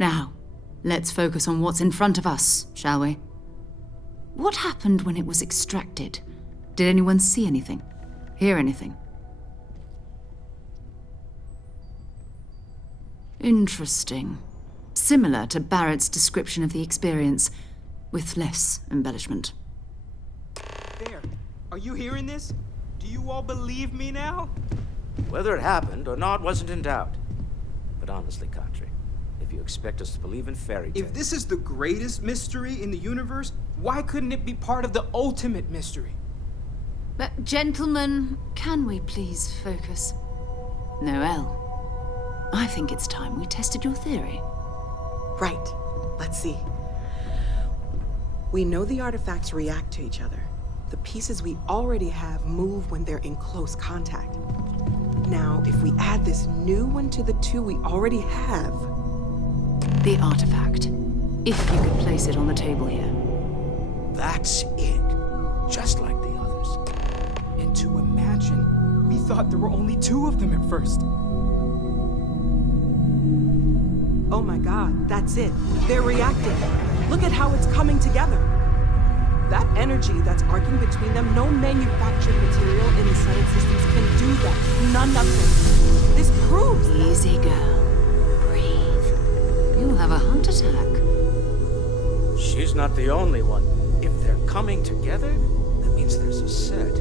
Now, let's focus on what's in front of us, shall we? What happened when it was extracted? Did anyone see anything? Hear anything? Interesting. Similar to Barrett's description of the experience, with less embellishment. There. Are you hearing this? Do you all believe me now? Whether it happened or not wasn't in doubt. But honestly, Kadri, if you expect us to believe in fairy tales... If this is the greatest mystery in the universe, why couldn't it be part of the ultimate mystery? But, gentlemen, can we please focus? Noelle, I think it's time we tested your theory. Right. Let's see. We know the artifacts react to each other. The pieces we already have move when they're in close contact. Now, if we add this new one to the two we already have... The artifact. If you could place it on the table here. That's it. Just like the others. And to imagine, we thought there were only 2 of them at first. Oh my god, that's it. They're reacting. Look at how it's coming together. That energy that's arcing between them, no manufactured material in the settled systems can do that. None of them. This proves that. Easy, girl. Breathe. You'll have a heart attack. She's not the only one. If they're coming together, that means there's a set.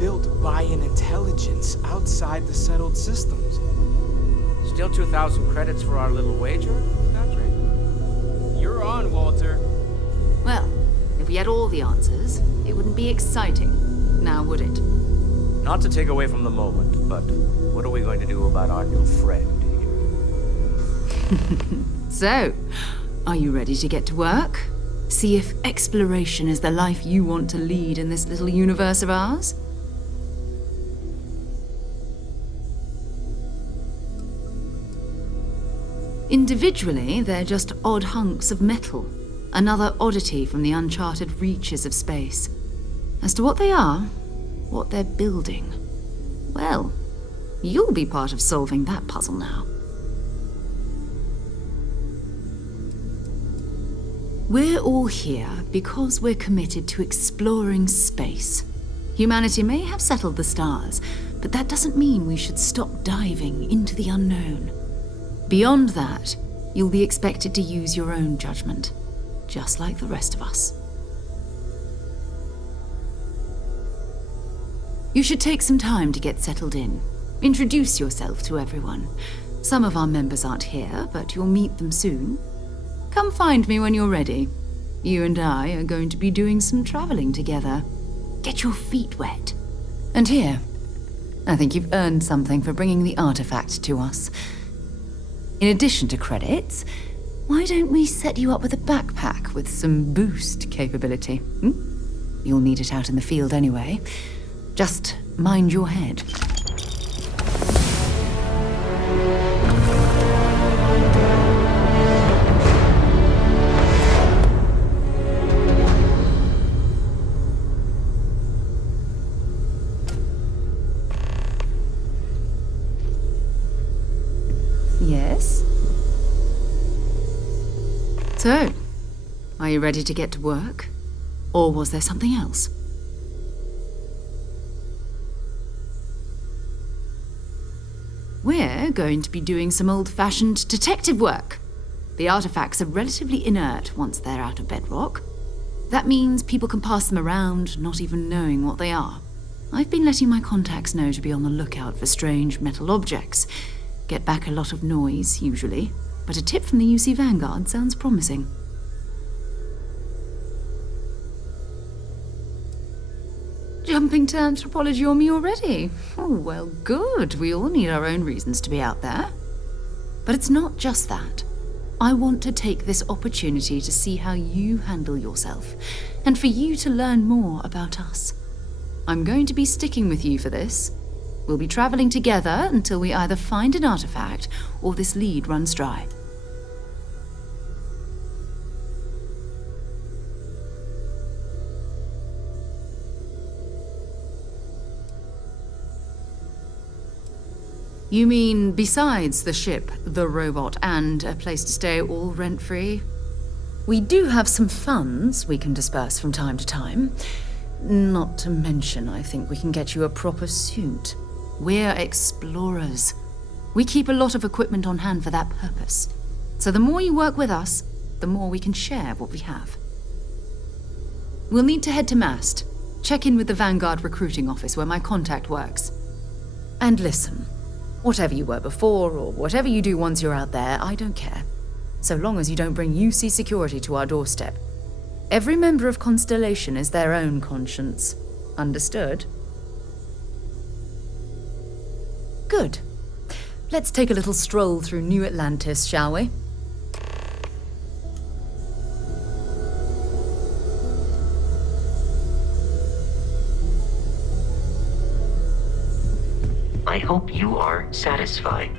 Built by an intelligence outside the settled systems. Still 2,000 credits for our little wager, Kadri? You're on, Walter. Well, if we had all the answers, it wouldn't be exciting, now would it? Not to take away from the moment, but what are we going to do about our new friend here? So, are you ready to get to work? See if exploration is the life you want to lead in this little universe of ours? Individually, they're just odd hunks of metal. Another oddity from the uncharted reaches of space. As to what they are, what they're building, well, you'll be part of solving that puzzle now. We're all here because we're committed to exploring space. Humanity may have settled the stars, but that doesn't mean we should stop diving into the unknown. Beyond that, you'll be expected to use your own judgment, just like the rest of us. You should take some time to get settled in. Introduce yourself to everyone. Some of our members aren't here, but you'll meet them soon. Come find me when you're ready. You and I are going to be doing some traveling together. Get your feet wet. And here, I think you've earned something for bringing the artifact to us. In addition to credits, why don't we set you up with a backpack with some boost capability? You'll need it out in the field anyway. Just mind your head. Yes? So, are you ready to get to work? Or was there something else? We're going to be doing some old-fashioned detective work. The artifacts are relatively inert once they're out of bedrock. That means people can pass them around, not even knowing what they are. I've been letting my contacts know to be on the lookout for strange metal objects. Get back a lot of noise, usually, but a tip from the UC Vanguard sounds promising. Jumping to anthropology on me already? Oh, well, good. We all need our own reasons to be out there. But it's not just that. I want to take this opportunity to see how you handle yourself, and for you to learn more about us. I'm going to be sticking with you for this. We'll be traveling together until we either find an artifact or this lead runs dry. You mean besides the ship, the robot, and a place to stay all rent-free? We do have some funds we can disperse from time to time. Not to mention, I think we can get you a proper suit. We're explorers. We keep a lot of equipment on hand for that purpose. So the more you work with us, the more we can share what we have. We'll need to head to Mast. Check in with the Vanguard recruiting office where my contact works. And listen, whatever you were before or whatever you do once you're out there, I don't care. So long as you don't bring UC security to our doorstep. Every member of Constellation is their own conscience. Understood? Good. Let's take a little stroll through New Atlantis, shall we? I hope you are satisfied.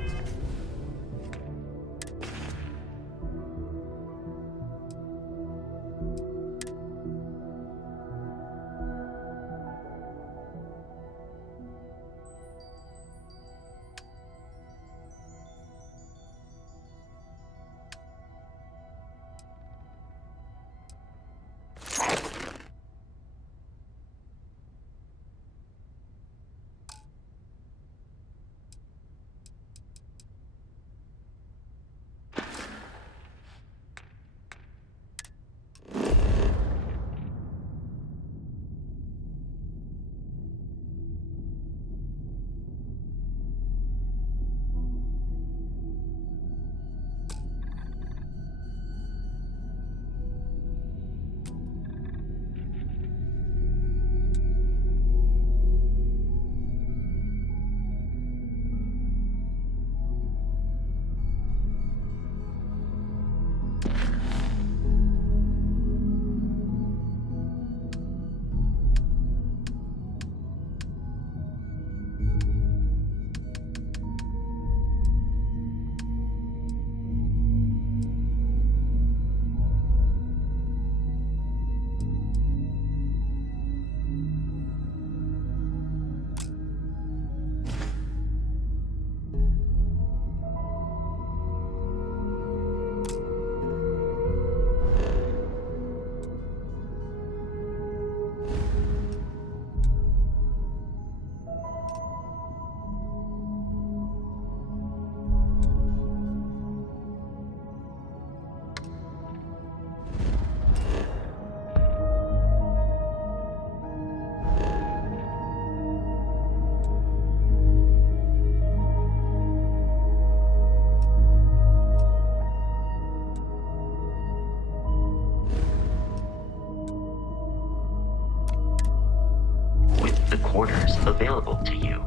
The quarters available to you.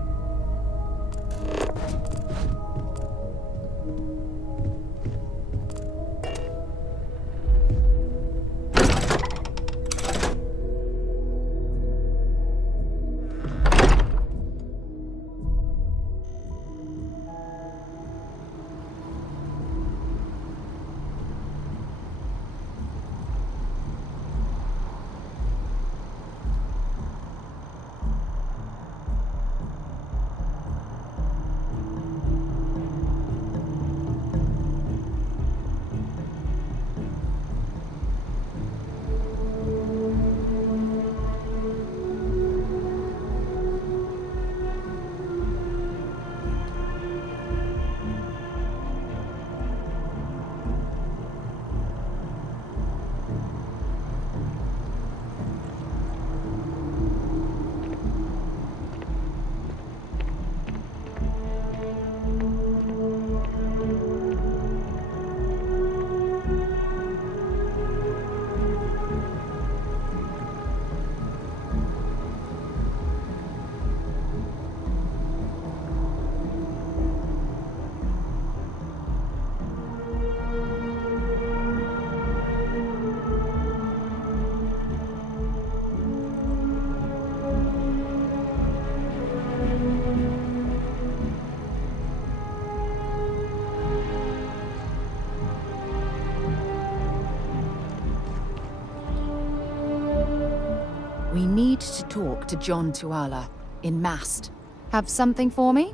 We need to talk to John Tuala in Mast. Have something for me?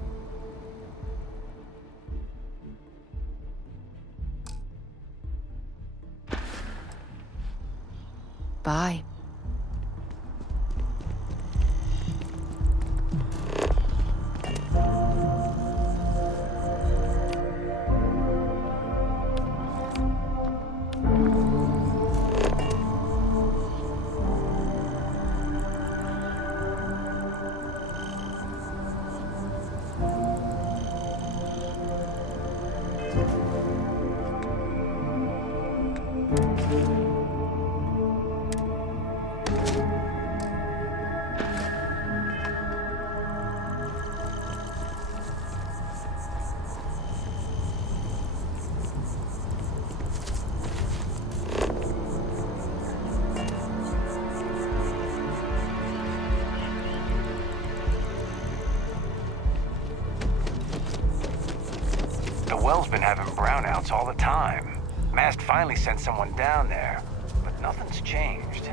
Bye. The well's been having brownouts all the time. Mast finally sent someone down there, but nothing's changed.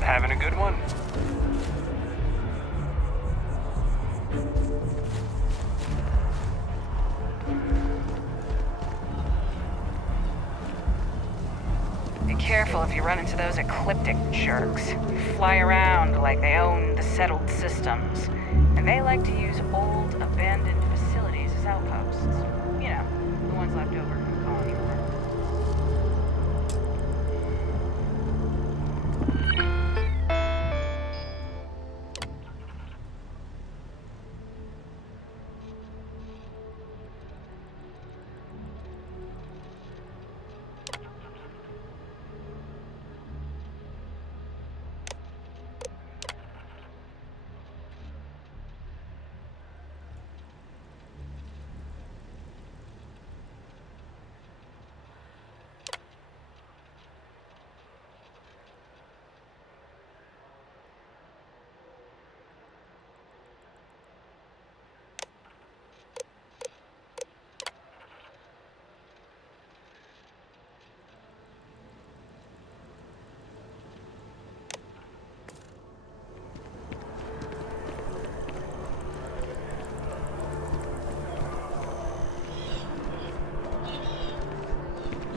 Having a good one? Be careful if you run into those ecliptic jerks. Fly around like they own the settled systems. And they like to use old, abandoned facilities as outposts. You know, the ones left over from colony war.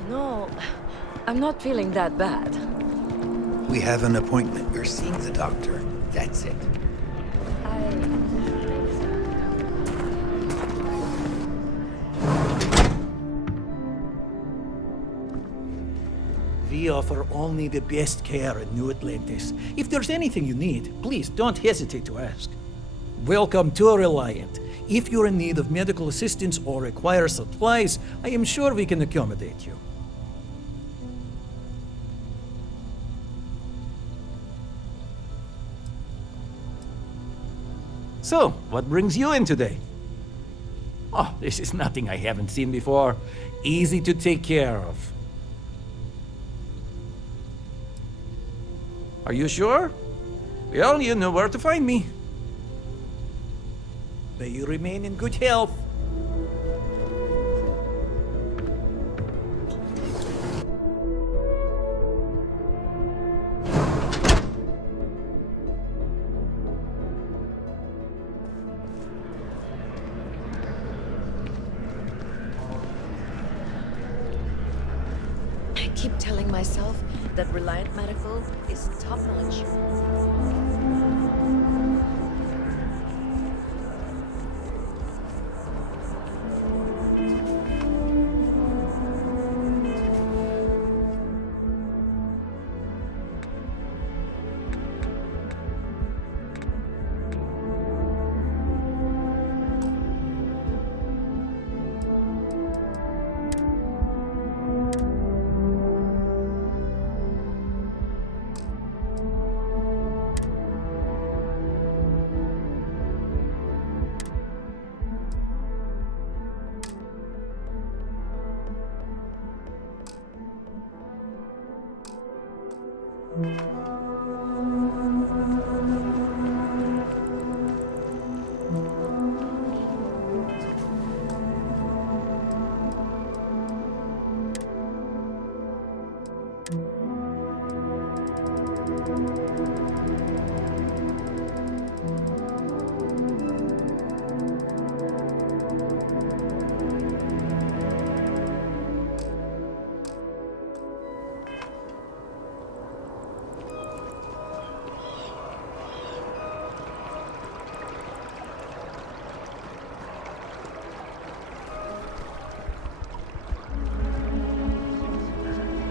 No, I'm not feeling that bad. We have an appointment. You're seeing the doctor. That's it. We offer only the best care in New Atlantis. If there's anything you need, please don't hesitate to ask. Welcome to Reliant. If you're in need of medical assistance or require supplies, I am sure we can accommodate you. So, what brings you in today? Oh, this is nothing I haven't seen before. Easy to take care of. Are you sure? Well, you know where to find me. May you remain in good health. I keep telling myself that Reliant Medical is top-notch.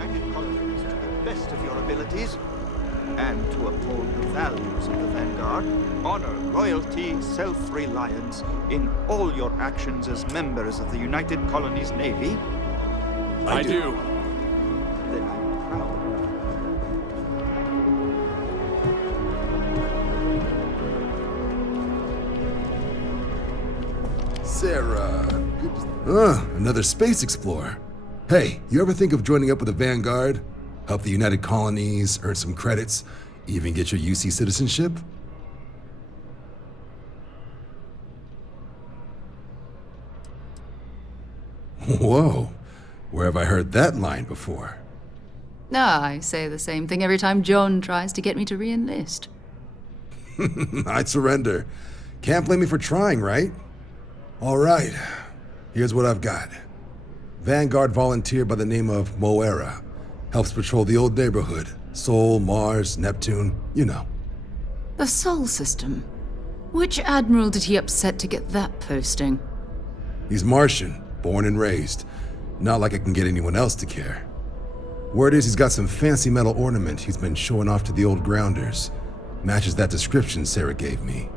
United Colonies to the best of your abilities, and to uphold the values of the Vanguard, honor loyalty, self-reliance in all your actions as members of the United Colonies Navy. I do. Then I'm proud. Sarah. Another space explorer. Hey, you ever think of joining up with the Vanguard? Help the United Colonies, earn some credits, even get your UC citizenship? Whoa, where have I heard that line before? Ah, I say the same thing every time John tries to get me to re-enlist. I'd surrender. Can't blame me for trying, right? All right, here's what I've got. Vanguard volunteer by the name of Moera. Helps patrol the old neighborhood. Sol, Mars, Neptune, you know. The Sol system? Which admiral did he upset to get that posting? He's Martian, born and raised. Not like I can get anyone else to care. Word is he's got some fancy metal ornament he's been showing off to the old grounders. Matches that description Sarah gave me.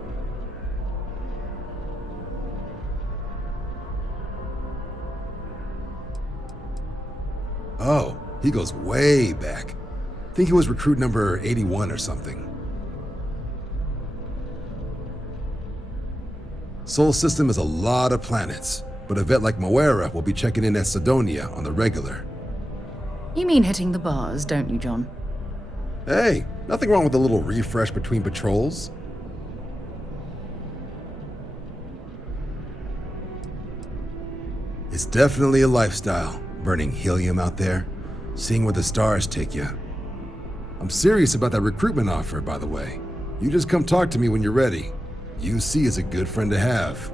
Oh, he goes way back. Think he was recruit number 81 or something. Sol system has a lot of planets, but a vet like Moera will be checking in at Sidonia on the regular. You mean hitting the bars, don't you, John? Hey, nothing wrong with a little refresh between patrols. It's definitely a lifestyle, burning helium out there, seeing where the stars take you. I'm serious about that recruitment offer, by the way. You just come talk to me when you're ready. UC is a good friend to have.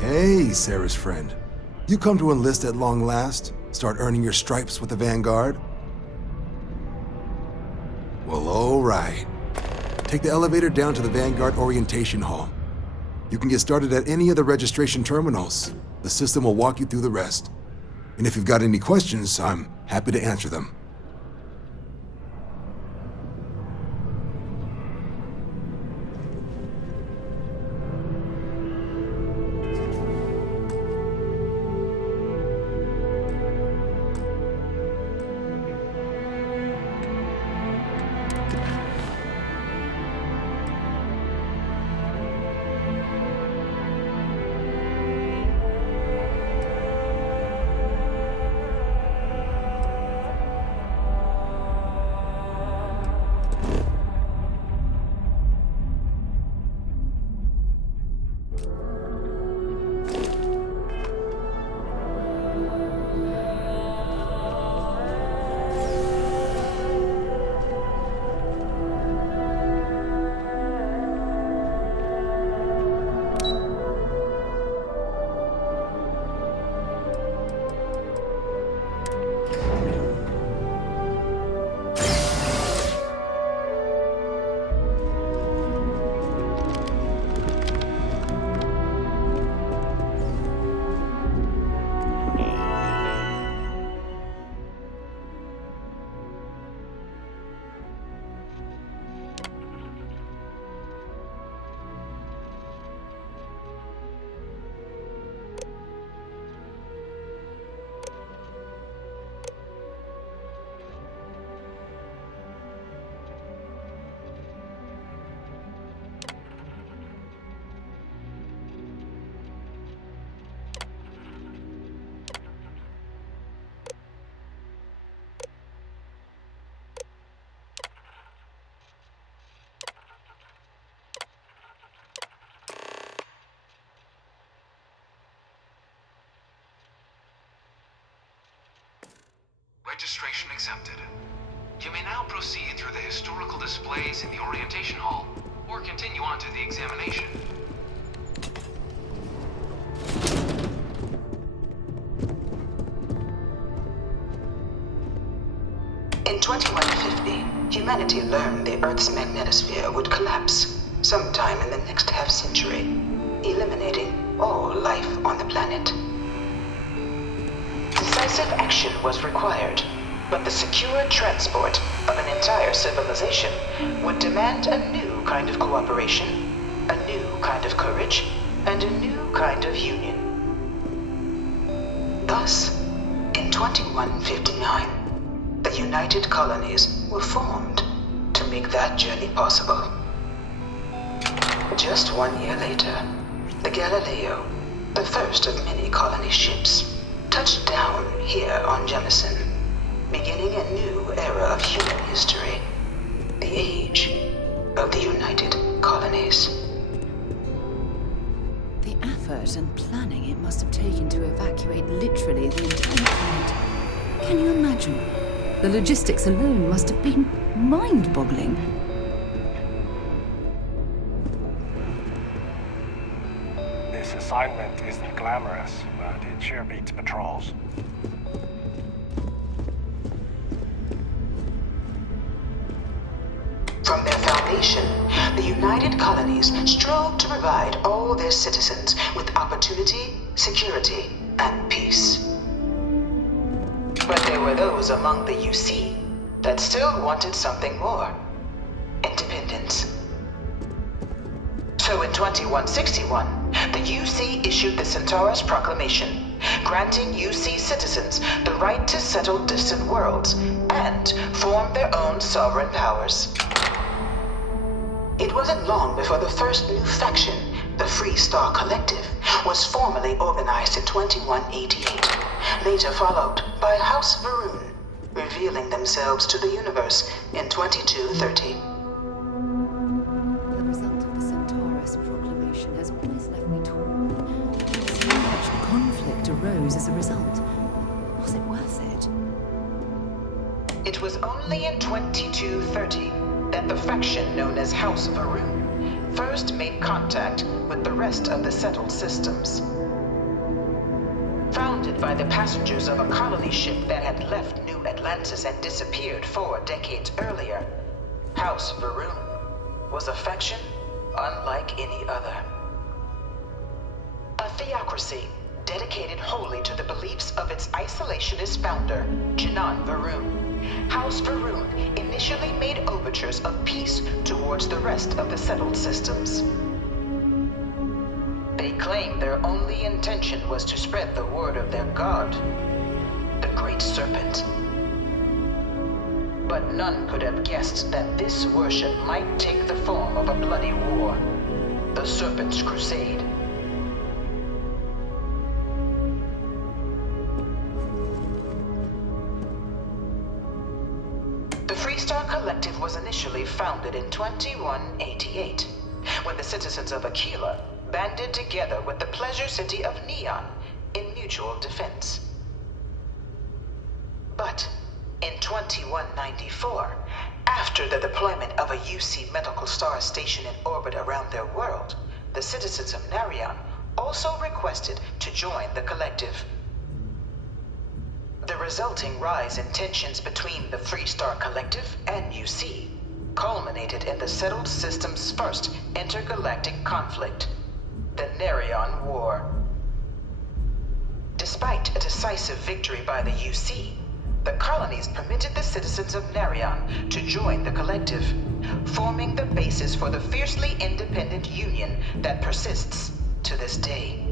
Hey, Sarah's friend. You come to enlist at long last? Start earning your stripes with the Vanguard? Well, all right. Take the elevator down to the Vanguard Orientation Hall. You can get started at any of the registration terminals. The system will walk you through the rest. And if you've got any questions, I'm happy to answer them. Registration accepted. You may now proceed through the historical displays in the orientation hall, or continue on to the examination. In 2150, humanity learned the Earth's magnetosphere would collapse sometime in the next half-century, eliminating all life on the planet. Decisive action was required, but the secure transport of an entire civilization would demand a new kind of cooperation, a new kind of courage, and a new kind of union. Thus, in 2159, the United Colonies were formed to make that journey possible. Just 1 year later, the Galileo, the first of many colony ships, touched down here on Jemison, beginning a new era of human history, the age of the United Colonies. The effort and planning it must have taken to evacuate literally the entire planet. Can you imagine? The logistics alone must have been mind-boggling. This assignment isn't glamorous, but it sure beats patrols. From their foundation, the United Colonies strove to provide all their citizens with opportunity, security, and peace. But there were those among the UC that still wanted something more: independence. So in 2161, the UC issued the Centaurus Proclamation, granting UC citizens the right to settle distant worlds and form their own sovereign powers. It wasn't long before the first new faction, the Free Star Collective, was formally organized in 2188, later followed by House Varun, revealing themselves to the universe in 2230. The result of the Centaurus Proclamation has always left me torn. So much conflict arose as a result. Was it worth it? It was only in 2230 that the faction known as House Varun first made contact with the rest of the settled systems. Founded by the passengers of a colony ship that had left New Atlantis and disappeared 4 decades earlier, House Varun was a faction unlike any other. A theocracy dedicated wholly to the beliefs of its isolationist founder, Janan Varun. House Varun initially made overtures of peace towards the rest of the settled systems. They claimed their only intention was to spread the word of their god, the Great Serpent. But none could have guessed that this worship might take the form of a bloody war, the Serpent's Crusade. The Freestar Collective was initially founded in 2188, when the citizens of Aquila banded together with the pleasure city of Neon in mutual defense. But in 2194, after the deployment of a UC medical star station in orbit around their world, the citizens of Narion also requested to join the collective. The resulting rise in tensions between the Freestar Collective and UC culminated in the settled system's first intergalactic conflict, the Narion War. Despite a decisive victory by the UC, the colonies permitted the citizens of Narion to join the collective, forming the basis for the fiercely independent union that persists to this day.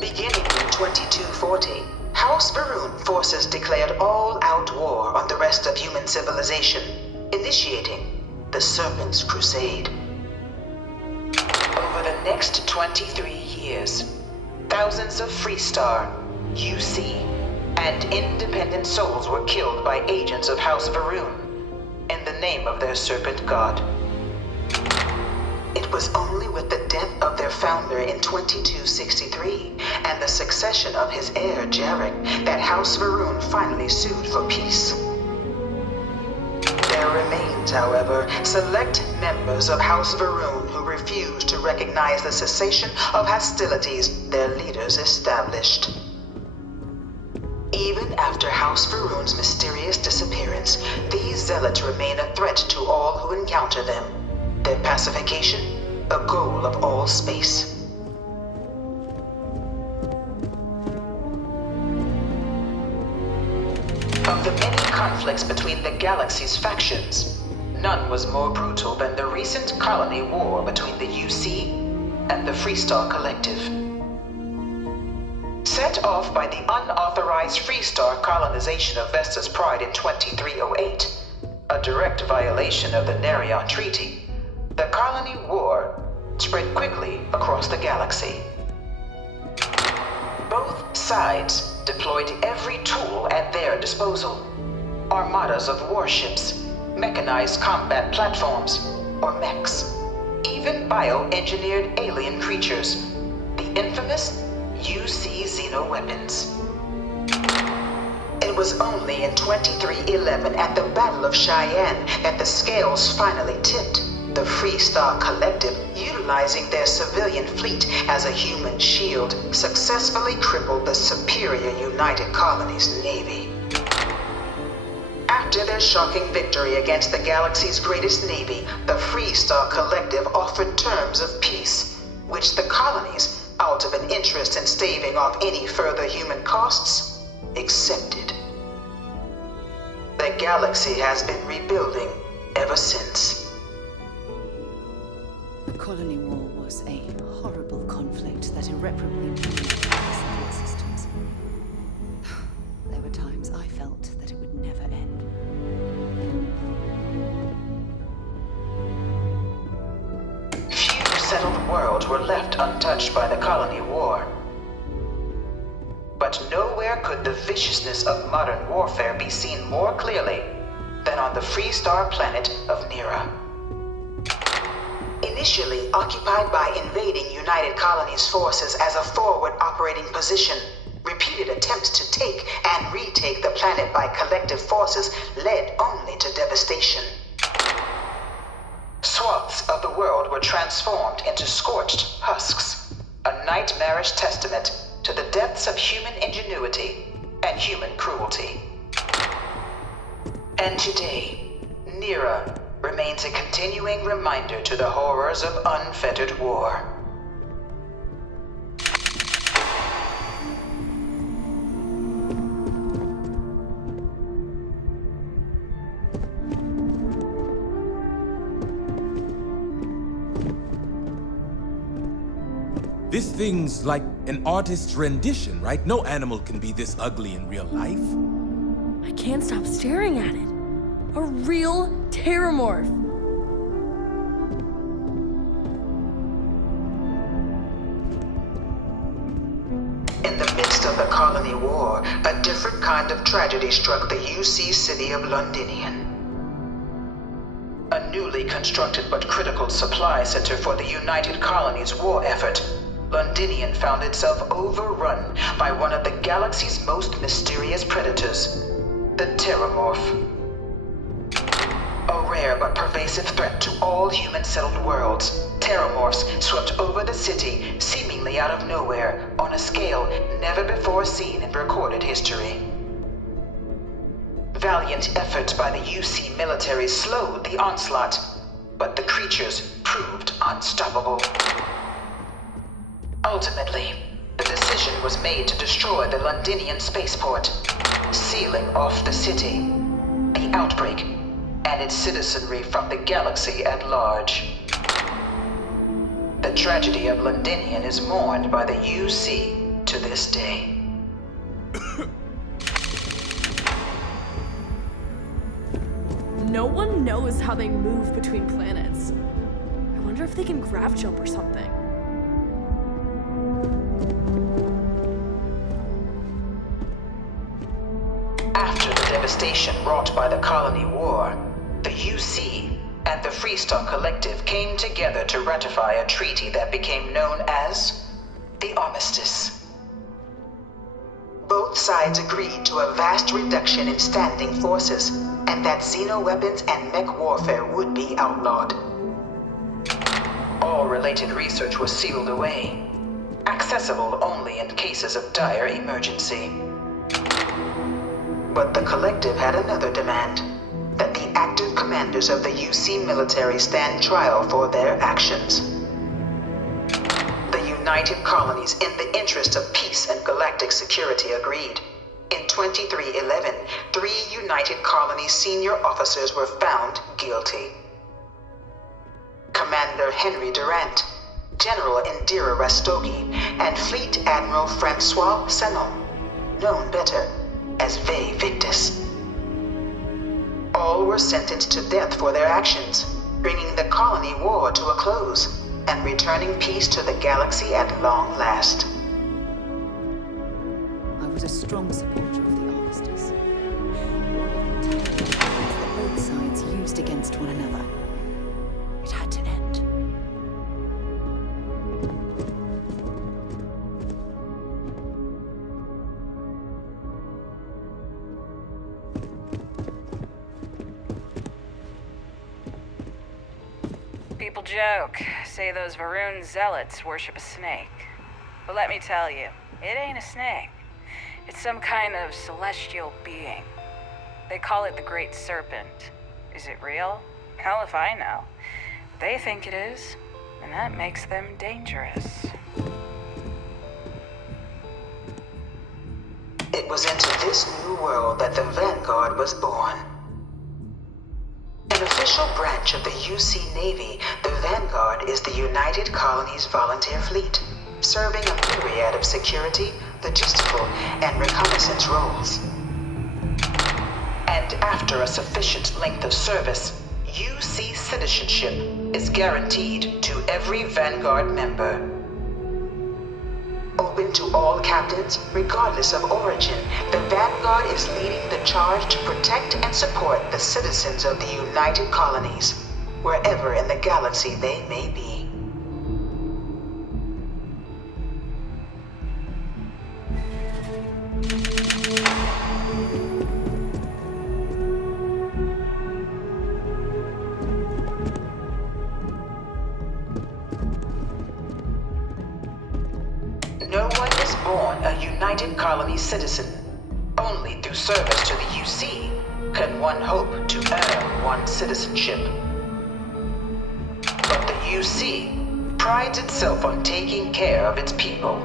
Beginning in 2240, House Varun forces declared all-out war on the rest of human civilization, initiating the Serpent's Crusade. Over the next 23 years, thousands of Freestar, UC, and independent souls were killed by agents of House Varun in the name of their serpent god. It was only with the death of their founder in 2263 and the succession of his heir, Jarek, that House Varun finally sued for peace. There remains, however, select members of House Varun who refuse to recognize the cessation of hostilities their leaders established. Even after House Varun's mysterious disappearance, these zealots remain a threat to all who encounter them. Their pacification, a goal of all space. Of the many conflicts between the galaxy's factions, none was more brutal than the recent colony war between the UC and the Freestar Collective. Set off by the unauthorized Freestar colonization of Vesta's Pride in 2308, a direct violation of the Nerion Treaty, the colony war spread quickly across the galaxy. Both sides deployed every tool at their disposal. Armadas of warships, mechanized combat platforms, or mechs, even bioengineered alien creatures, the infamous UC xenoweapons. It was only in 2311 at the Battle of Cheyenne that the scales finally tipped. The Freestar Collective, utilizing their civilian fleet as a human shield, successfully crippled the superior United Colonies Navy. After their shocking victory against the galaxy's greatest navy, the Freestar Collective offered terms of peace, which the colonies, out of an interest in staving off any further human costs, accepted. The galaxy has been rebuilding ever since. The Colony War was a horrible conflict that irreparably damaged the civil systems. There were times I felt that it would never end. Few settled worlds were left untouched by the Colony War. But nowhere could the viciousness of modern warfare be seen more clearly than on the Freestar planet of Nira. Initially occupied by invading United Colonies forces as a forward operating position, repeated attempts to take and retake the planet by collective forces led only to devastation. Swaths of the world were transformed into scorched husks, a nightmarish testament to the depths of human ingenuity and human cruelty. And today, Nira remains a continuing reminder to the horrors of unfettered war. This thing's like an artist's rendition, right? No animal can be this ugly in real life. I can't stop staring at it. A real terramorph. In the midst of the Colony War, a different kind of tragedy struck the UC city of Londinian. A newly constructed but critical supply center for the United Colonies' war effort, Londinian found itself overrun by one of the galaxy's most mysterious predators, the Terramorph. A rare but pervasive threat to all human-settled worlds, Terramorphs swept over the city, seemingly out of nowhere, on a scale never before seen in recorded history. Valiant efforts by the UC military slowed the onslaught, but the creatures proved unstoppable. Ultimately, the decision was made to destroy the Londinian spaceport, sealing off the city, the outbreak, and its citizenry from the galaxy at large. The tragedy of Londinian is mourned by the UC to this day. No one knows how they move between planets. I wonder if they can grav jump or something. After the devastation wrought by the Colony War, the UC and the Freestar Collective came together to ratify a treaty that became known as the Armistice. Both sides agreed to a vast reduction in standing forces, and that xeno-weapons and mech warfare would be outlawed. All related research was sealed away, accessible only in cases of dire emergency. But the Collective had another demand, that the active commanders of the UC military stand trial for their actions. The United Colonies, in the interest of peace and galactic security, agreed. In 2311, 3 United Colonies senior officers were found guilty. Commander Henry Durant, General Indira Rastogi, and Fleet Admiral Francois Sanon, known better as Ve Victus. All were sentenced to death for their actions, bringing the colony war to a close and returning peace to the galaxy at long last. I was a strong supporter of the Armistice. One of the tactics that both sides used against one another. It had to end. People joke, say those Varun zealots worship a snake. But let me tell you, it ain't a snake. It's some kind of celestial being. They call it the Great Serpent. Is it real? Hell if I know. They think it is, and that makes them dangerous. It was into this new world that the Vanguard was born. An official branch of the UC Navy, the Vanguard is the United Colonies Volunteer Fleet, serving a myriad of security, logistical, and reconnaissance roles. And after a sufficient length of service, UC citizenship is guaranteed to every Vanguard member. Open to all captains, regardless of origin, the Vanguard is leading the charge to protect and support the citizens of the United Colonies, wherever in the galaxy they may be. No one is born a United Colony citizen. Only through service to the UC can one hope to earn one's citizenship. But the UC prides itself on taking care of its people.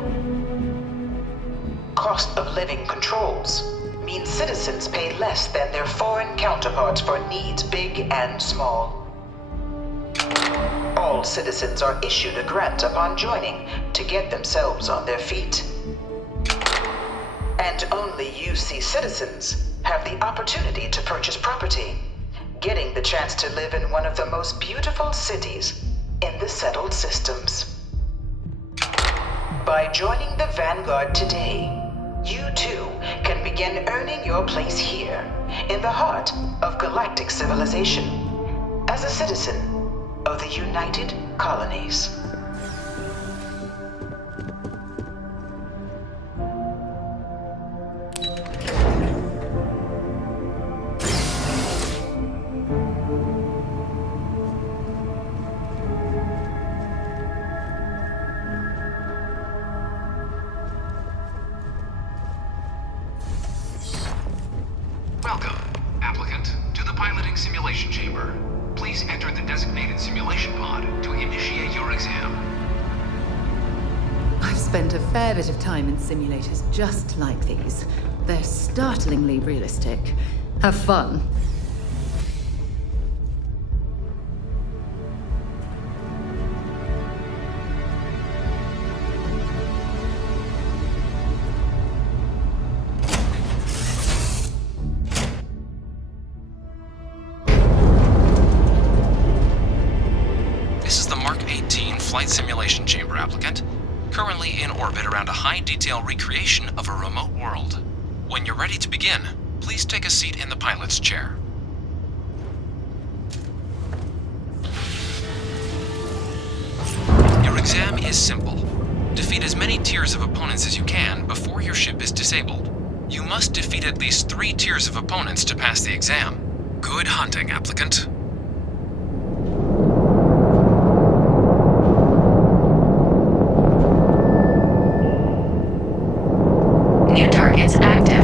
Cost of living controls mean citizens pay less than their foreign counterparts for needs big and small. All citizens are issued a grant upon joining to get themselves on their feet. And only UC citizens have the opportunity to purchase property, getting the chance to live in one of the most beautiful cities in the settled systems. By joining the Vanguard today, you too can begin earning your place here, in the heart of galactic civilization, as a citizen of the United Colonies. Welcome, applicant, to the piloting simulation chamber. Please enter the designated simulation pod to initiate your exam. I've spent a fair bit of time in simulators just like these. They're startlingly realistic. Have fun. flight simulation chamber, applicant. Currently in orbit around a high-detail recreation of a remote world. When you're ready to begin, please take a seat in the pilot's chair. Your exam is simple. Defeat as many tiers of opponents as you can before your ship is disabled. You must defeat at least 3 tiers of opponents to pass the exam. Good hunting, applicant. New targets active.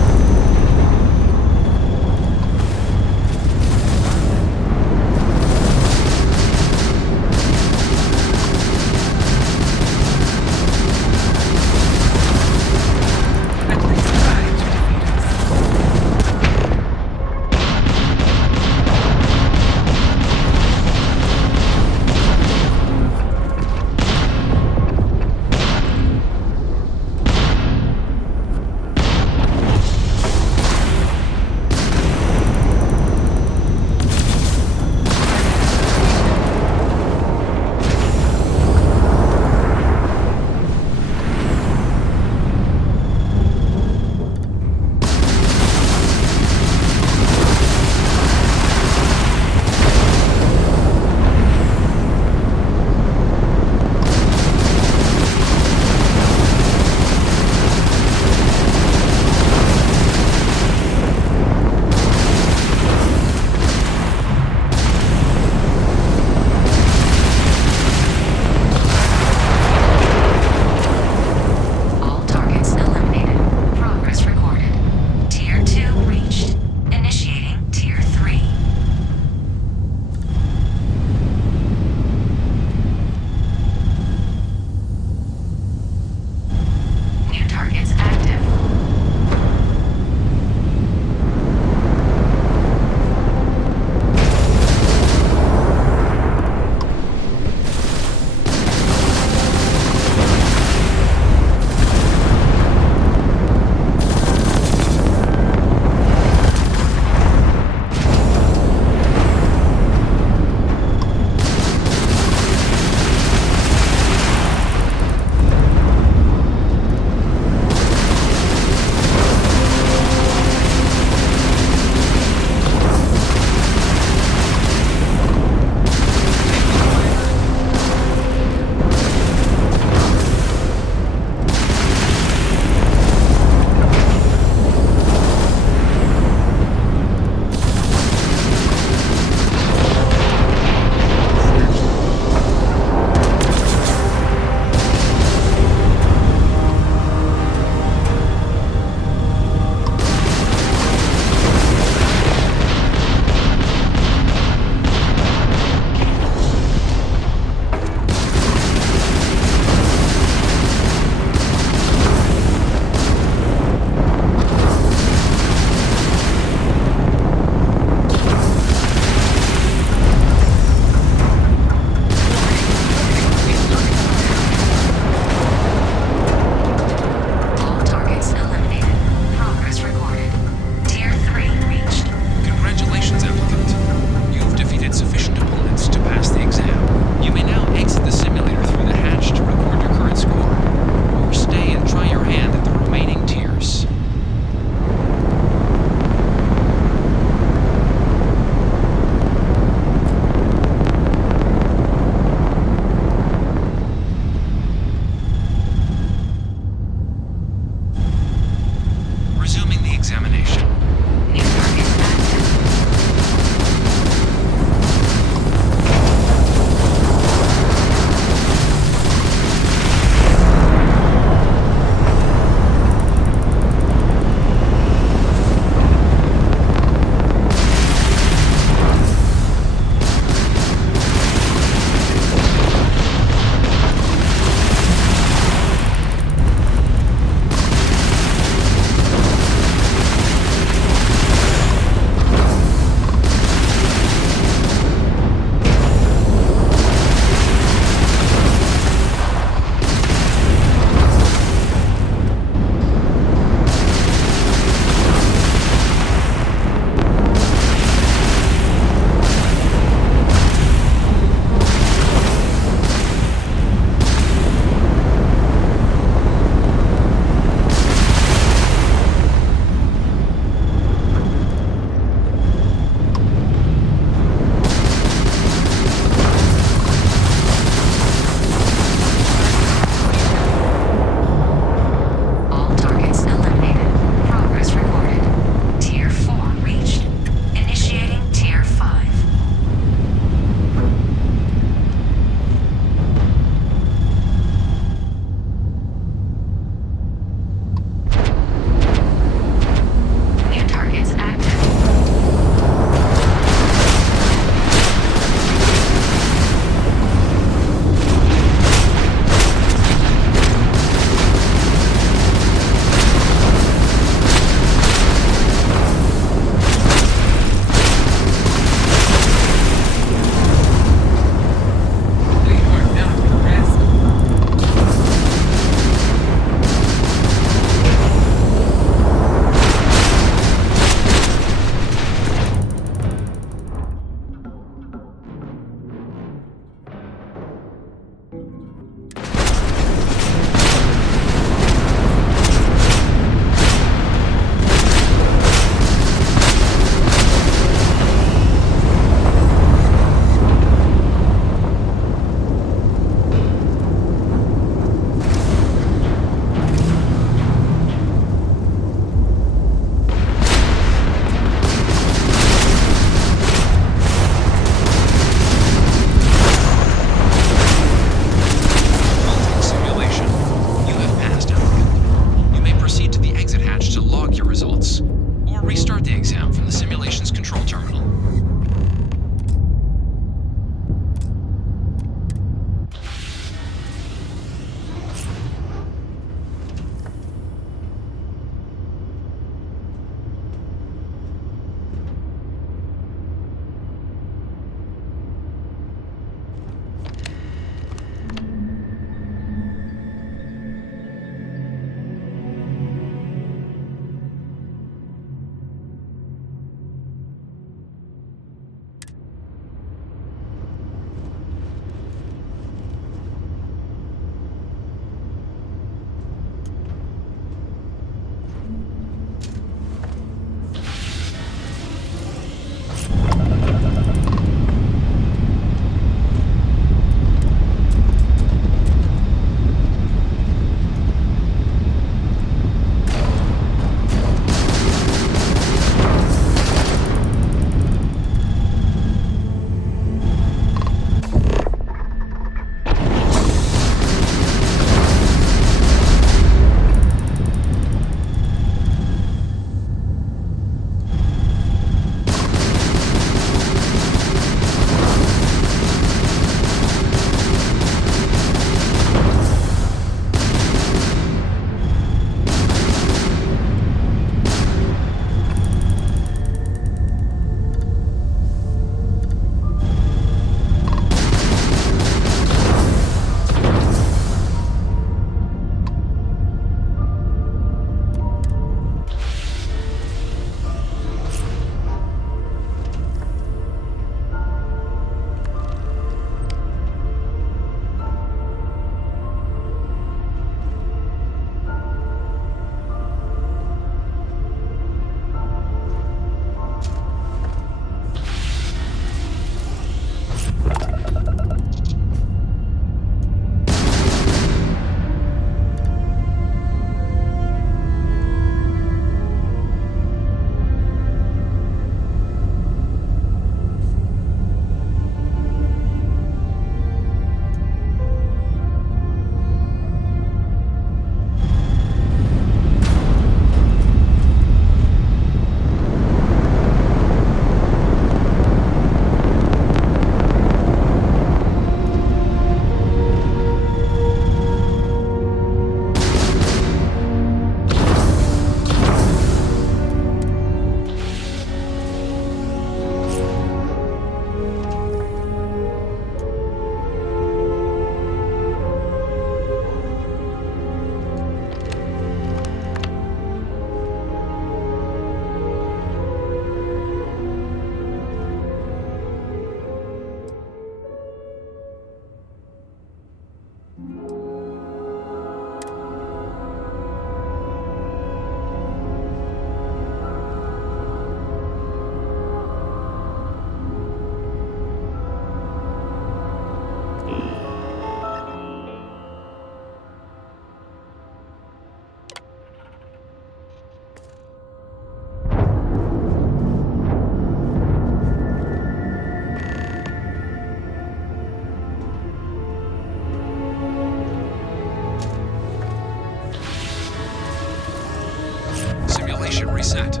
reset.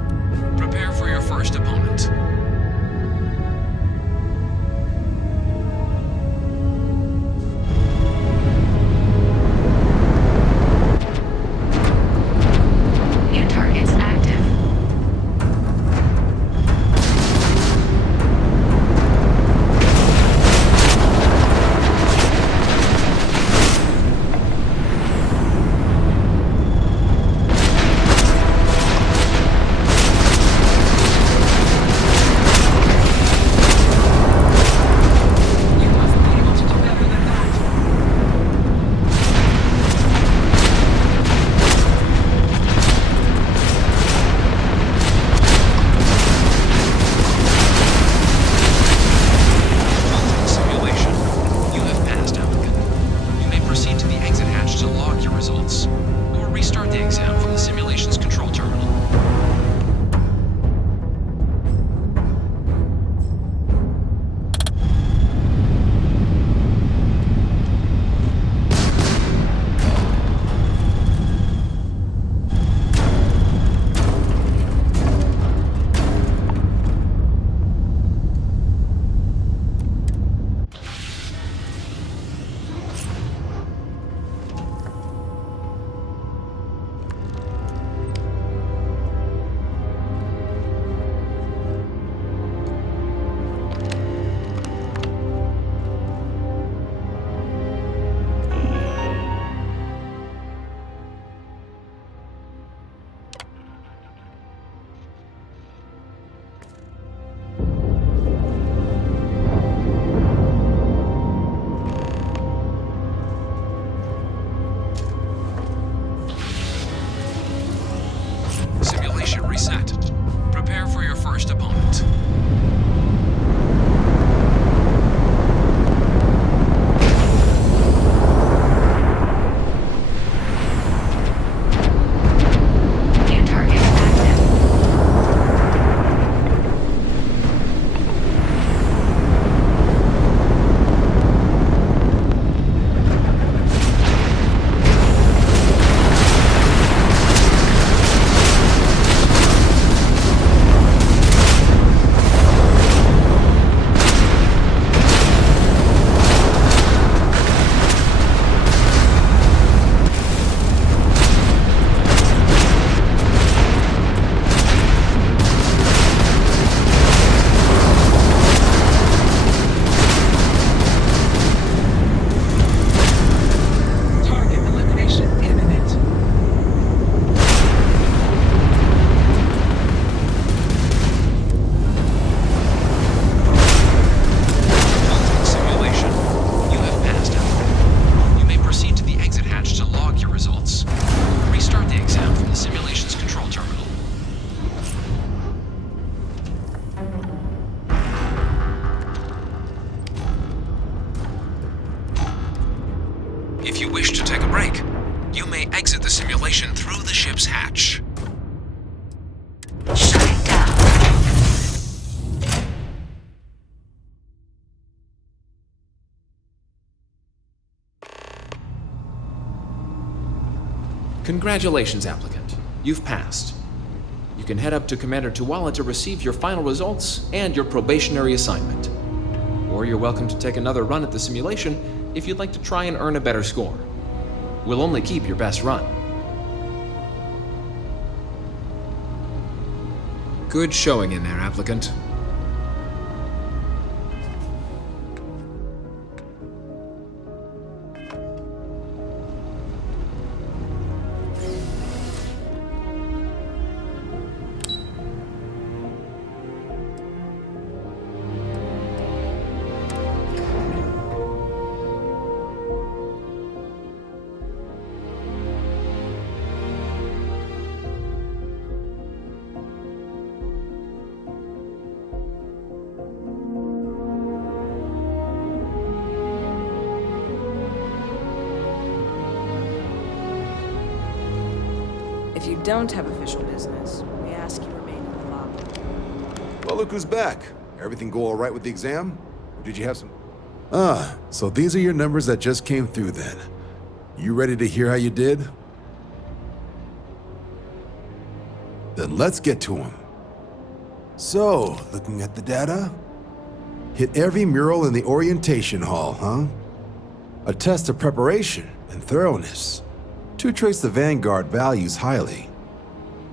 Prepare for your first opponent. New targets active. Simulation. You have passed, applicant. You may proceed to the exit hatch to log your results, or restart the exam from the simulation's control terminal. Simulation reset. Prepare for your first opponent. New targets active. Target elimination imminent. Simulation. You have passed, applicant. You may proceed to the exit hatch to log your results, or restart the exam from the simulation's control terminal. If you wish to take a break, you may exit the simulation through the ship's hatch. Shutting down. Congratulations, applicant. You've passed. You can head up to Commander Tuwala to receive your final results and your probationary assignment. Or you're welcome to take another run at the simulation if you'd like to try and earn a better score. We'll only keep your best run. Good showing in there, applicant. If you don't have official business, we ask you remain in the lobby. Well, look who's back. Everything go all right with the exam? Or did you have some... Ah, so these are your numbers that just came through then. You ready to hear how you did? Then let's get to them. So, looking at the data, hit every mural in the orientation hall, huh? A test of preparation and thoroughness. To trace the Vanguard values highly.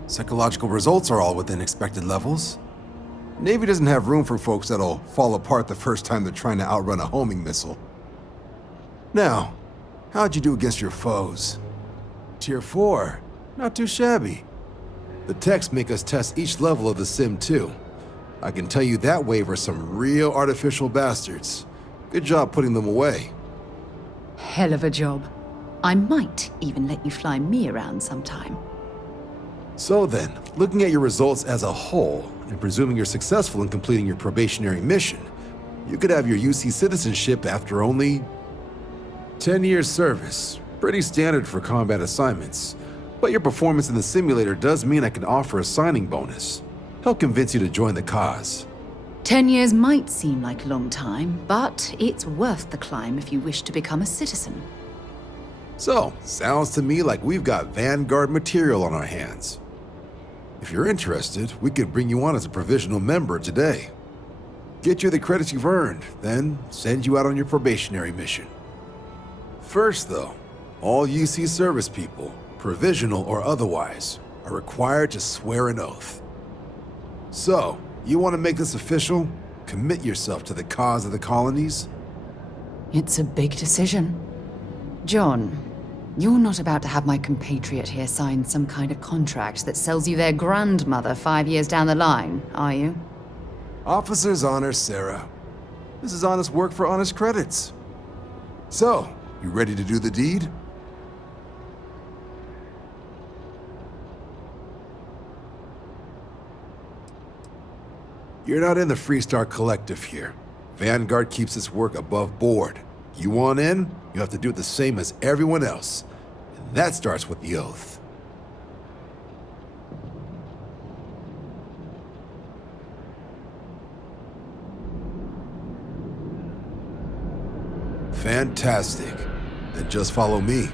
Psychological results are all within expected levels. Navy doesn't have room for folks that'll fall apart the first time they're trying to outrun a homing missile. Now, how'd you do against your foes? Tier 4, not too shabby. The techs make us test each level of the sim too. I can tell you that wave are some real artificial bastards. Good job putting them away. Hell of a job. I might even let you fly me around sometime. So then, looking at your results as a whole, and presuming you're successful in completing your probationary mission, you could have your UC citizenship after only 10 years service. Pretty standard for combat assignments. But your performance in the simulator does mean I can offer a signing bonus. Help convince you to join the cause. 10 years might seem like a long time, but it's worth the climb if you wish to become a citizen. So, sounds to me like we've got Vanguard material on our hands. If you're interested, we could bring you on as a provisional member today. Get you the credits you've earned, then send you out on your probationary mission. First though, all UC service people, provisional or otherwise, are required to swear an oath. So, you want to make this official? Commit yourself to the cause of the colonies? It's a big decision. John, you're not about to have my compatriot here sign some kind of contract that sells you their grandmother 5 years down the line, are you? Officer's honor, Sarah. This is honest work for honest credits. So, you ready to do the deed? You're not in the Freestar Collective here. Vanguard keeps its work above board. You want in, you have to do it the same as everyone else. And that starts with the oath. Fantastic. Then just follow me.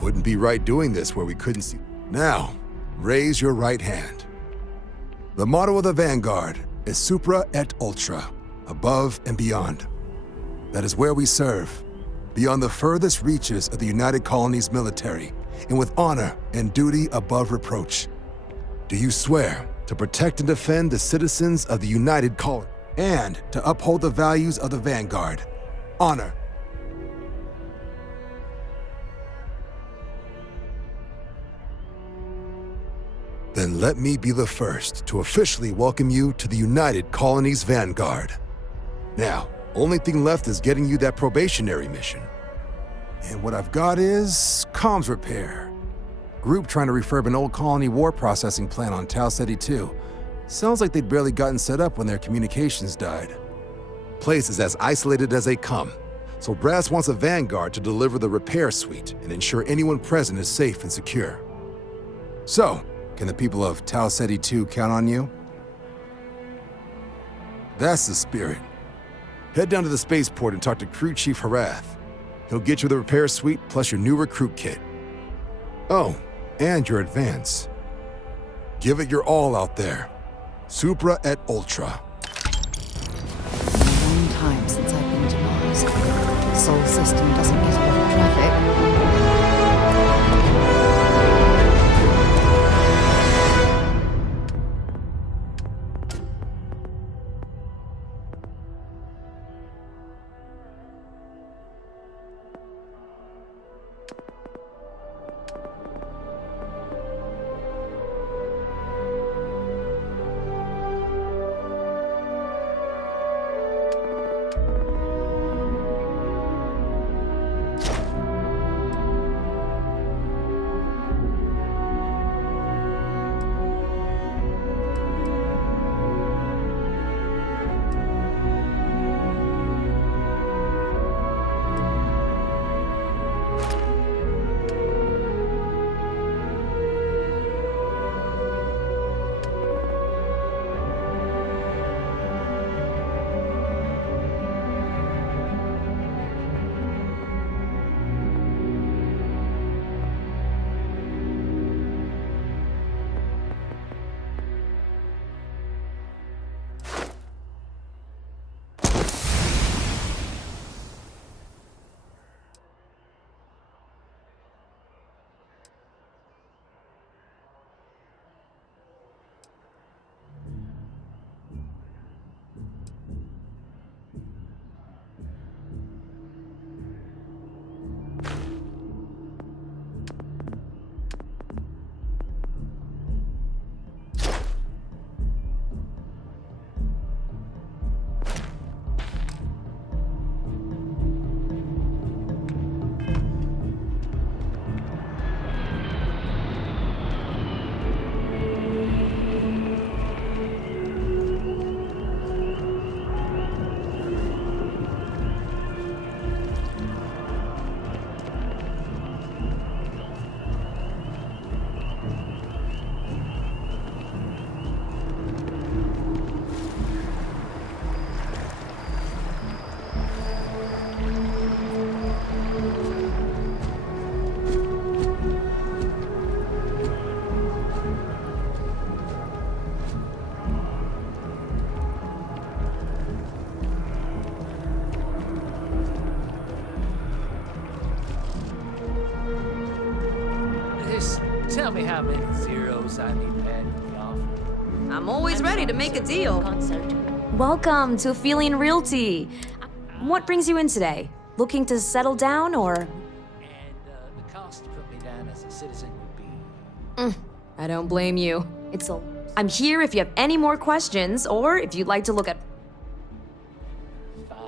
Wouldn't be right doing this where we couldn't see. Now, raise your right hand. The motto of the Vanguard is Supra et Ultra, above and beyond. That is where we serve, beyond the furthest reaches of the United Colonies military, and with honor and duty above reproach. Do you swear to protect and defend the citizens of the United Colonies, and to uphold the values of the Vanguard? Honor. Then let me be the first to officially welcome you to the United Colonies Vanguard. Now, only thing left is getting you that probationary mission. And what I've got is comms repair. Group trying to refurb an old colony war processing plant on Tau Ceti 2. Sounds like they'd barely gotten set up when their communications died. Place is as isolated as they come, so Brass wants a Vanguard to deliver the repair suite and ensure anyone present is safe and secure. So, can the people of Tau Ceti 2 count on you? That's the spirit. Head down to the spaceport and talk to Crew Chief Harath. He'll get you the repair suite plus your new recruit kit. Oh, and your advance. Give it your all out there. Supra et Ultra. Long time since I've been to Mars. Sol system doesn't get a lot of traffic. tell me how many zeros I need to add to the offer. I'm always ready to make a deal. Welcome to Feeling Realty. What brings you in today? Looking to settle down, or? And the cost to put me down as a citizen would be... I don't blame you. I'm here if you have any more questions, or if you'd like to look at...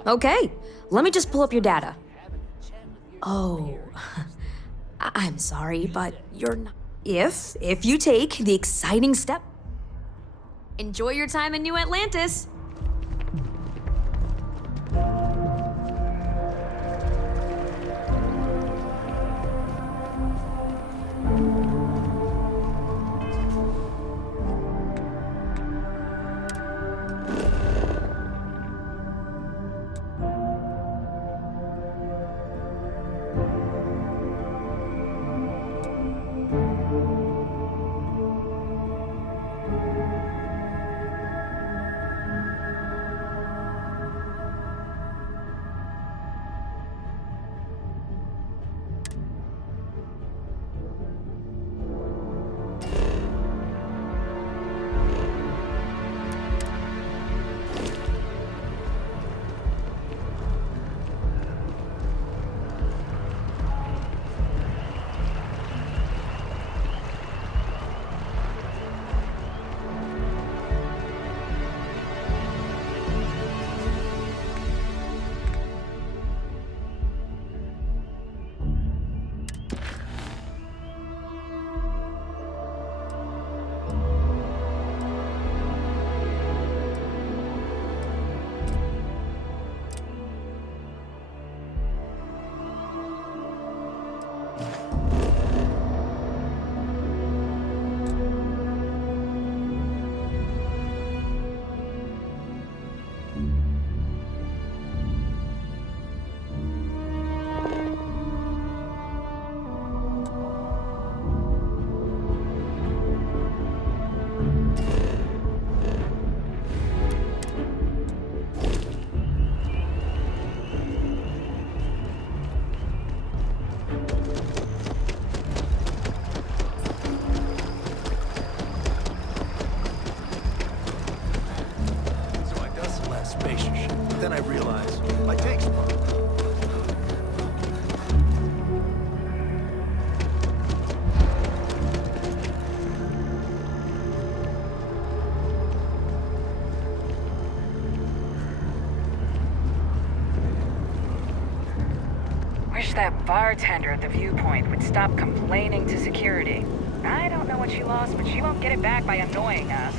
Okay, let me just pull up your data. Oh, I'm sorry, but you're not... If you take the exciting step... Enjoy your time in New Atlantis. Then I realized my tank's full. Wish that bartender at the viewpoint would stop complaining to security. I don't know what she lost, but she won't get it back by annoying us.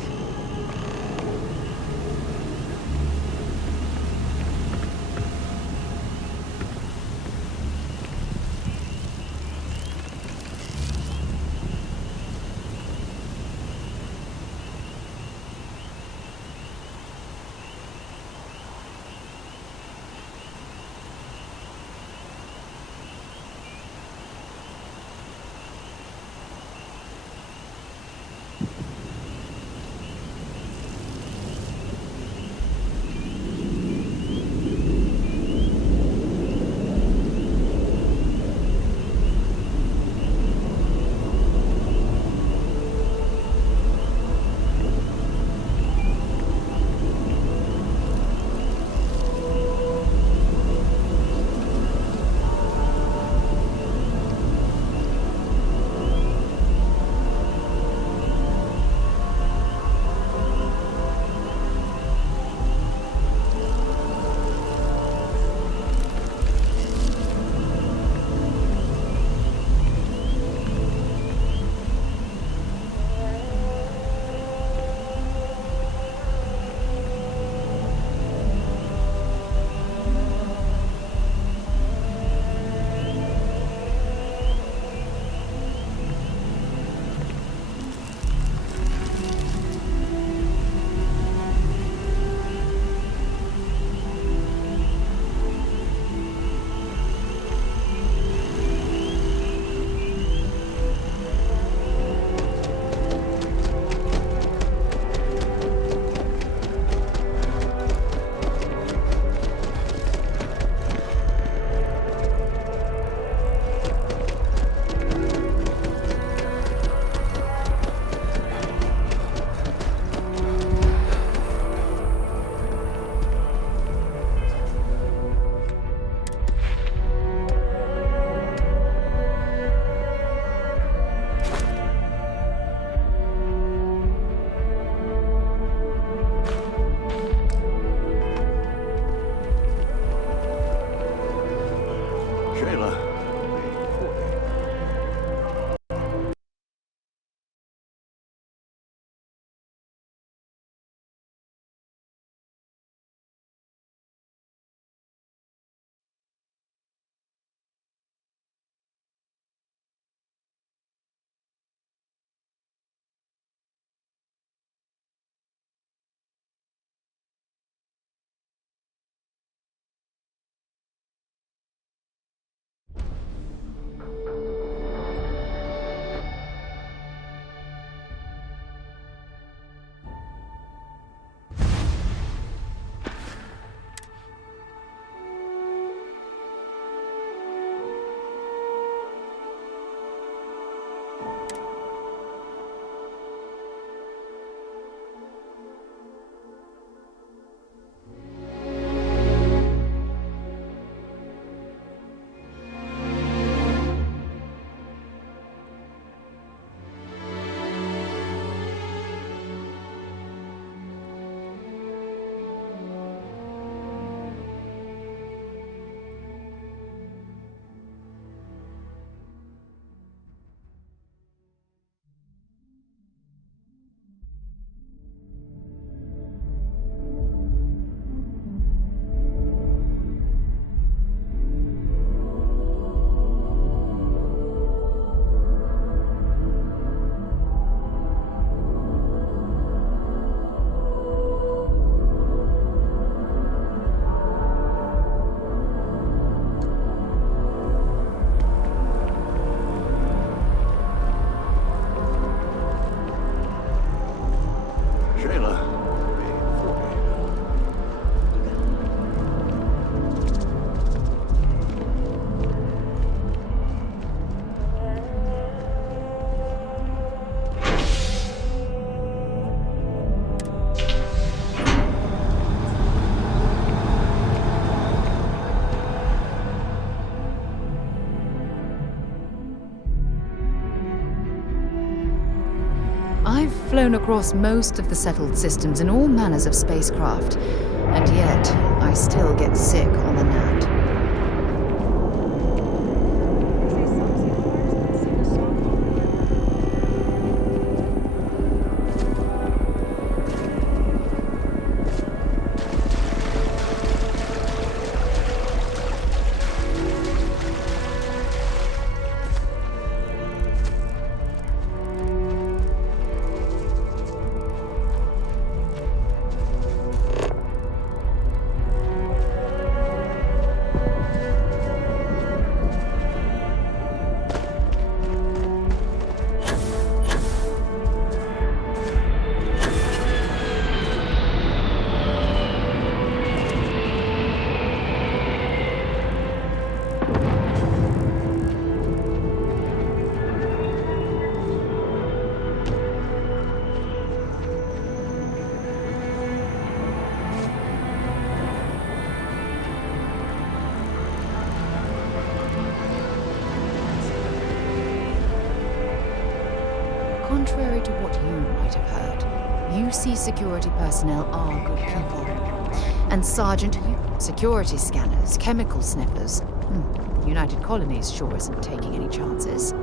I've flown across most of the settled systems in all manners of spacecraft, and yet I still get sick on the gnat. Contrary to what you might have heard, UC security personnel are good people. And Sergeant, security scanners, chemical sniffers. The United Colonies sure isn't taking any chances.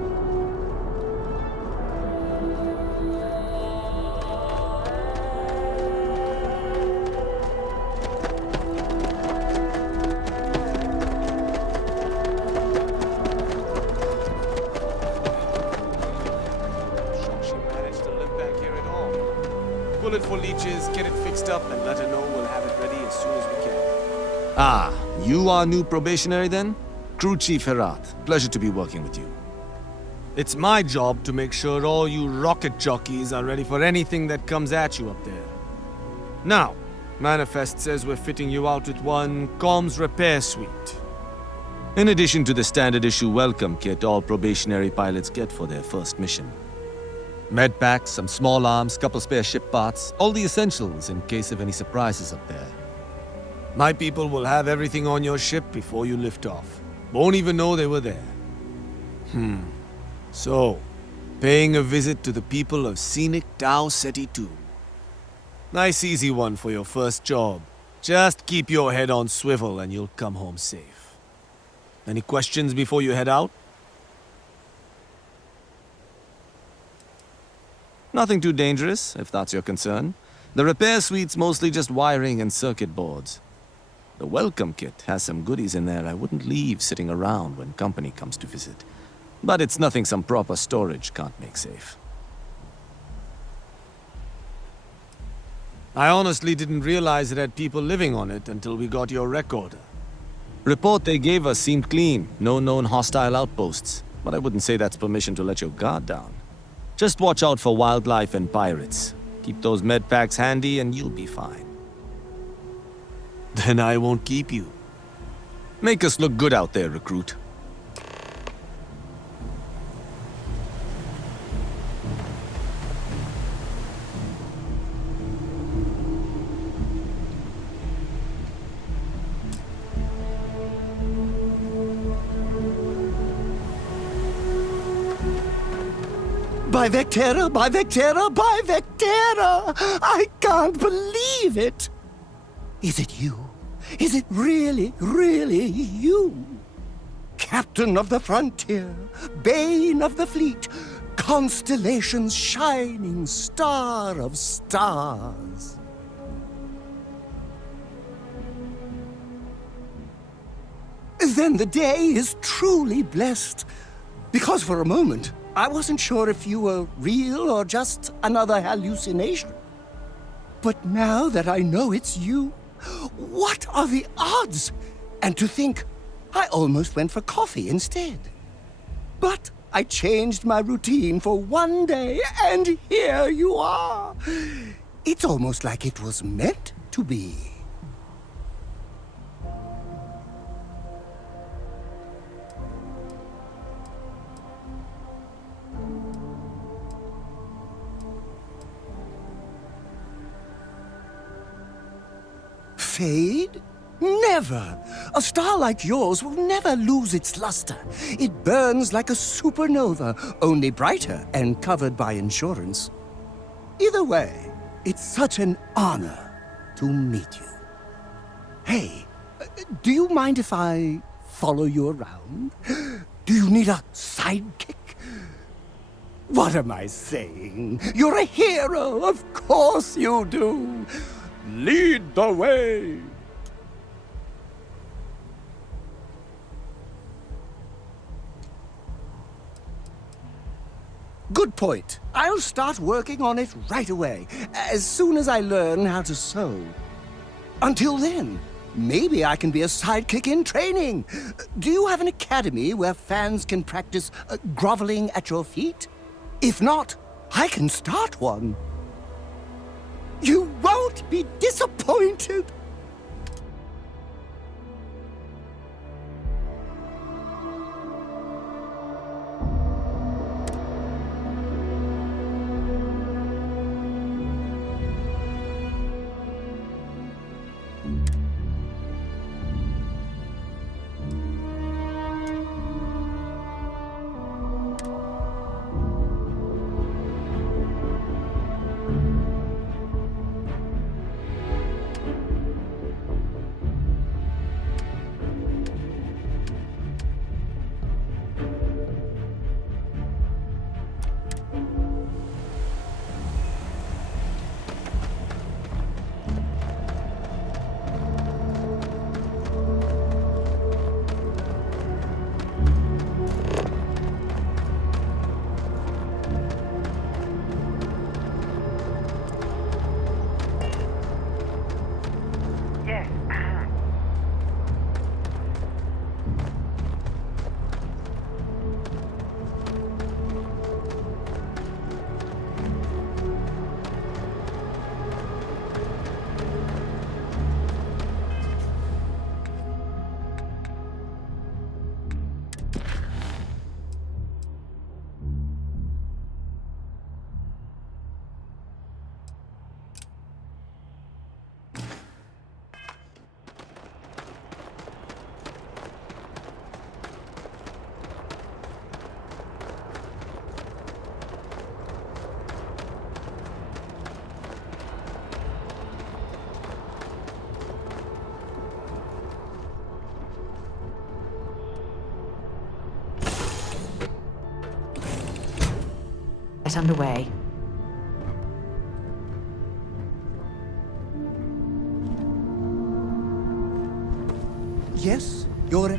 Bullet for leeches, get it fixed up, and let her know we'll have it ready as soon as we can. Ah, you are new probationary then? Crew Chief Herat, pleasure to be working with you. It's my job to make sure all you rocket jockeys are ready for anything that comes at you up there. Now, Manifest says we're fitting you out with one comms repair suite. In addition to the standard issue welcome kit all probationary pilots get for their first mission. Med packs, some small arms, couple spare ship parts, all the essentials in case of any surprises up there. My people will have everything on your ship before you lift off. Won't even know they were there. So, paying a visit to the people of scenic Tau Ceti 2. Nice easy one for your first job. Just keep your head on swivel and you'll come home safe. Any questions before you head out? Nothing too dangerous, if that's your concern. The repair suite's mostly just wiring and circuit boards. The welcome kit has some goodies in there I wouldn't leave sitting around when company comes to visit. But it's nothing some proper storage can't make safe. I honestly didn't realize it had people living on it until we got your recorder. Report they gave us seemed clean. No known hostile outposts. But I wouldn't say that's permission to let your guard down. Just watch out for wildlife and pirates. Keep those med packs handy and you'll be fine. Then I won't keep you. Make us look good out there, recruit. By Vectera, by Vectera, by Vectera! I can't believe it! Is it you? Is it really, really you? Captain of the frontier, bane of the fleet, constellation's shining star of stars. Then the day is truly blessed, because for a moment, I wasn't sure if you were real or just another hallucination. But now that I know it's you, what are the odds? And to think, I almost went for coffee instead. But I changed my routine for one day, and here you are. It's almost like it was meant to be. Fade? Never! A star like yours will never lose its luster. It burns like a supernova, only brighter and covered by insurance. Either way, it's such an honor to meet you. Hey, do you mind if I follow you around? Do you need a sidekick? What am I saying? You're a hero, of course you do. Lead the way. Good point. I'll start working on it right away, as soon as I learn how to sew. Until then, maybe I can be a sidekick in training. Do you have an academy where fans can practice groveling at your feet? If not, I can start one. You won't be disappointed. Get underway. Yes, you're...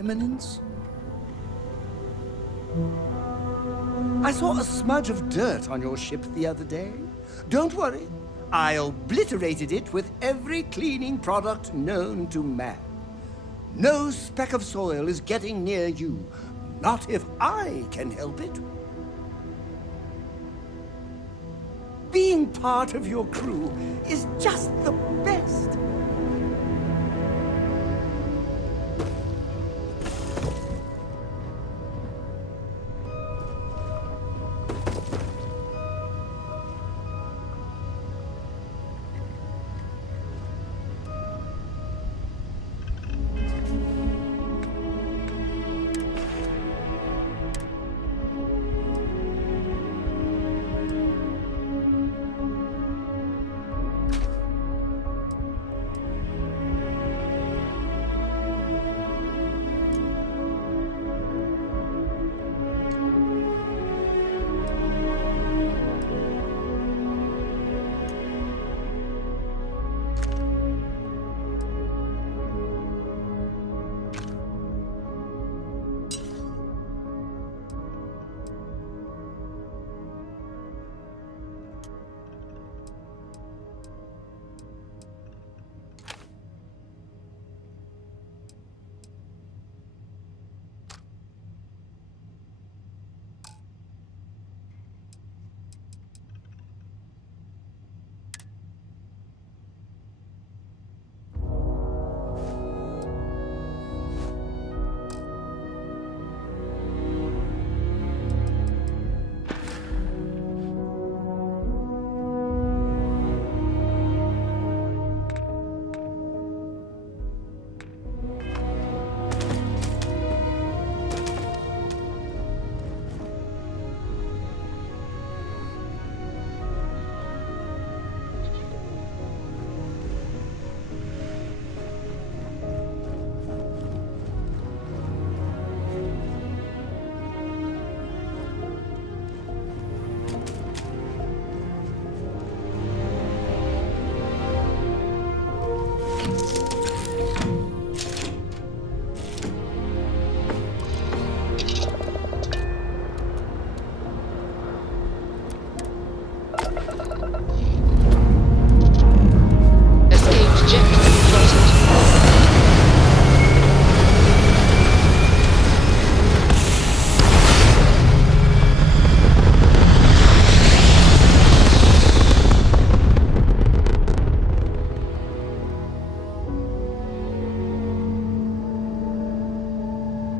Eminence? I saw a smudge of dirt on your ship the other day. Don't worry, I obliterated it with every cleaning product known to man. No speck of soil is getting near you. Not if I can help it. Being part of your crew is just the best.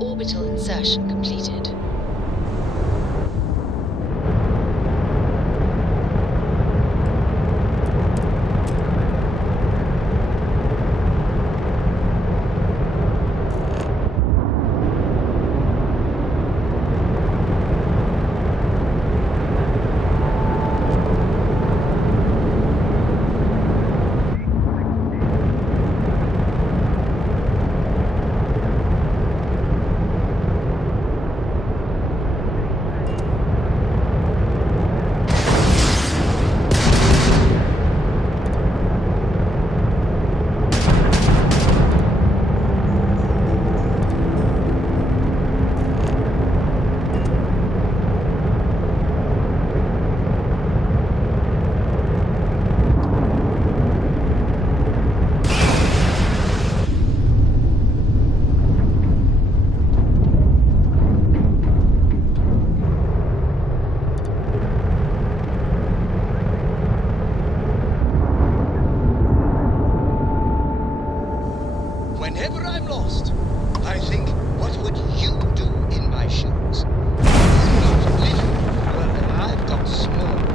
Orbital insertion completed. Whenever I'm lost, I think, what would you do in my shoes? Not little. Well, then I've got small.